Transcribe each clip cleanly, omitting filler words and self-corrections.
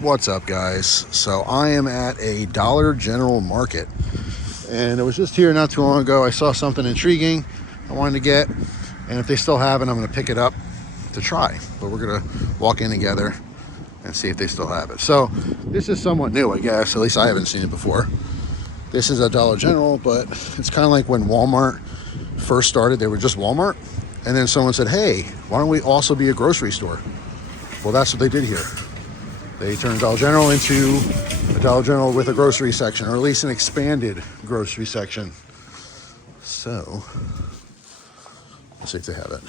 What's up, guys? So I am at a Dollar General market, and it was just here not too long ago. I saw something intriguing I wanted to get, and if they still have it, I'm going to pick it up to try. But we're going to walk in together and see if they still have it. So this is somewhat new, I guess. At least I haven't seen it before. This is a Dollar General, but it's kind of like when Walmart first started. They were just Walmart, and then someone said, hey, why don't we also be a grocery store? Well, that's what they did here. They turned Dollar General into a Dollar General with a grocery section, or at least an expanded grocery section. So, let's see if they have it.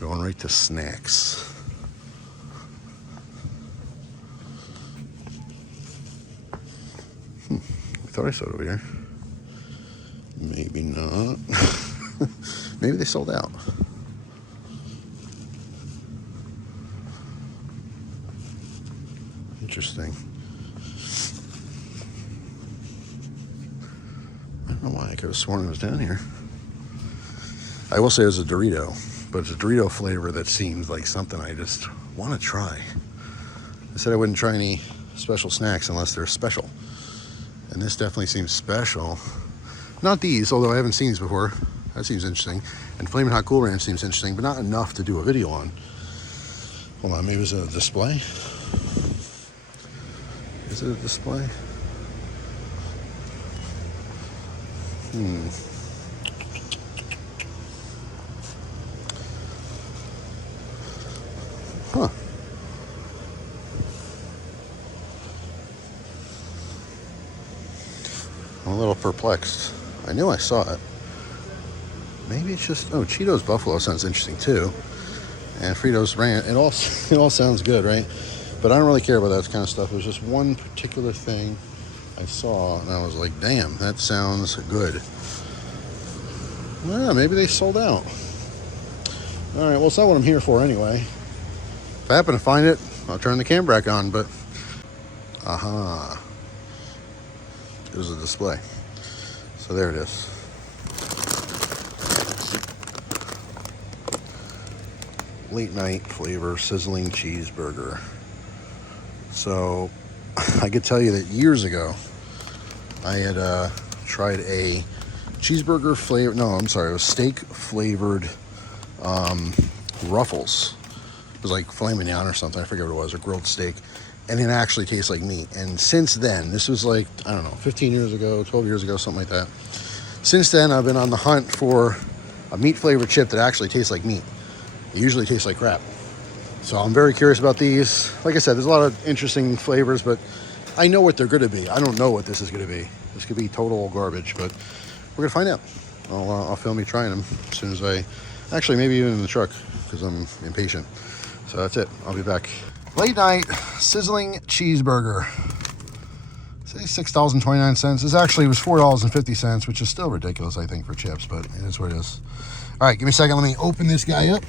Going right to snacks. I thought I saw it over here. Maybe not. Maybe they sold out. Interesting. I don't know why. I could have sworn it was down here. I will say it was a Dorito, but it's a Dorito flavor that seems like something I just want to try. I said I wouldn't try any special snacks unless they're special. And this definitely seems special. Not these, although I haven't seen these before. That seems interesting. And Flamin' Hot Cool Ranch seems interesting, but not enough to do a video on. Hold on, maybe it's a display? Is it a display? Huh. I'm a little perplexed. I knew I saw it. Maybe it's just, oh, Cheetos Buffalo sounds interesting too. And Fritos Ranch, it all sounds good, right? But I don't really care about that kind of stuff. It was just one particular thing I saw, and I was like, damn, that sounds good. Well, maybe they sold out. All right, well, it's not what I'm here for anyway. If I happen to find it, I'll turn the camera back on, but... Aha. It was a display. So there it is. Late night flavor sizzling cheeseburger. So I could tell you that years ago I had tried a cheeseburger flavor. No, I'm sorry, it was steak flavored Ruffles. It was like filet mignon or something. I forget what it was, or grilled steak. And it actually tastes like meat. And since then, this was like, I don't know, 15 years ago, 12 years ago, something like that. Since then, I've been on the hunt for a meat flavored chip that actually tastes like meat. It usually tastes like crap. So I'm very curious about these. Like I said, there's a lot of interesting flavors, but I know what they're going to be. I don't know what this is going to be. This could be total garbage, but we're going to find out. I'll film me trying them as soon as I... Actually, maybe even in the truck, because I'm impatient. So that's it. I'll be back. Late night sizzling cheeseburger. Say $6.29. This actually was $4.50, which is still ridiculous, I think, for chips, but it is what it is. All right, give me a second. Let me open this guy up.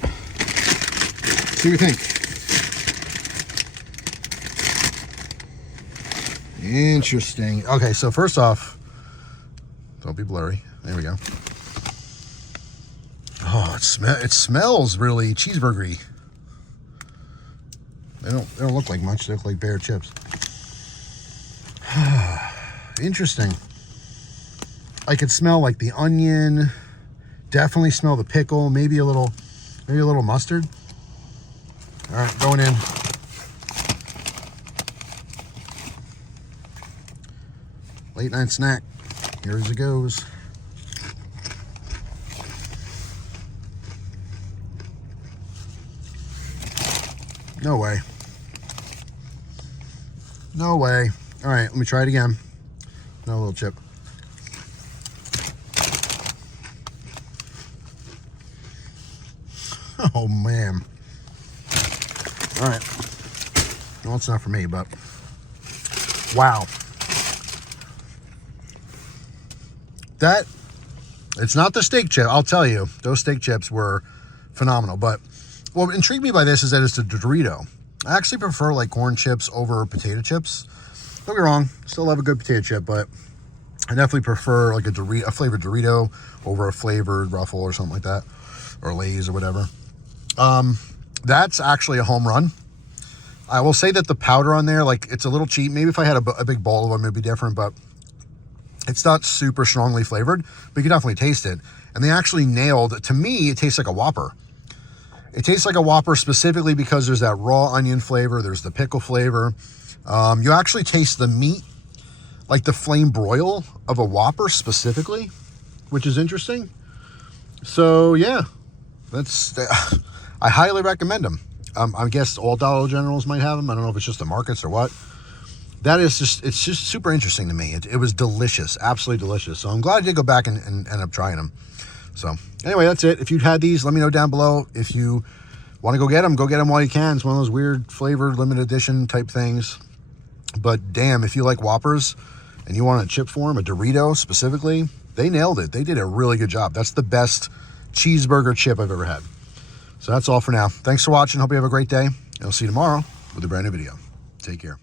See what you think. Interesting. Okay, so first off, don't be blurry. There we go. Oh, it smells really cheeseburgery. They don't look like much. They look like bare chips. Interesting. I could smell like the onion. Definitely smell the pickle. Maybe a little mustard. All right, going in. Late night snack. Here as it goes. No way. No way. All right, let me try it again. Another little chip. Oh, man. All right. Well, it's not for me, but wow. It's not the steak chip, I'll tell you. Those steak chips were phenomenal, but what intrigued me by this is that it's a Dorito. I actually prefer like corn chips over potato chips. Don't get me wrong, still love a good potato chip, but I definitely prefer like a flavored Dorito over a flavored Ruffle or something like that, or Lay's or whatever. That's actually a home run. I will say that the powder on there, like, it's a little cheap. Maybe if I had a big bowl of them, it'd be different, but it's not super strongly flavored, but you can definitely taste it. And they actually nailed, to me, it tastes like a Whopper. It tastes like a Whopper specifically because there's that raw onion flavor, there's the pickle flavor. You actually taste the meat, like the flame broil of a Whopper specifically, which is interesting. So yeah, I highly recommend them. I guess all Dollar Generals might have them. I don't know if it's just the markets or what. It's just super interesting to me. It was delicious, absolutely delicious. So I'm glad I did go back and end up trying them. So anyway, that's it. If you've had these, let me know down below. If you want to go get them while you can. It's one of those weird flavored limited edition type things. But damn, if you like Whoppers and you want a chip form, a Dorito specifically, they nailed it. They did a really good job. That's the best cheeseburger chip I've ever had. So that's all for now. Thanks for watching. Hope you have a great day. And I'll see you tomorrow with a brand new video. Take care.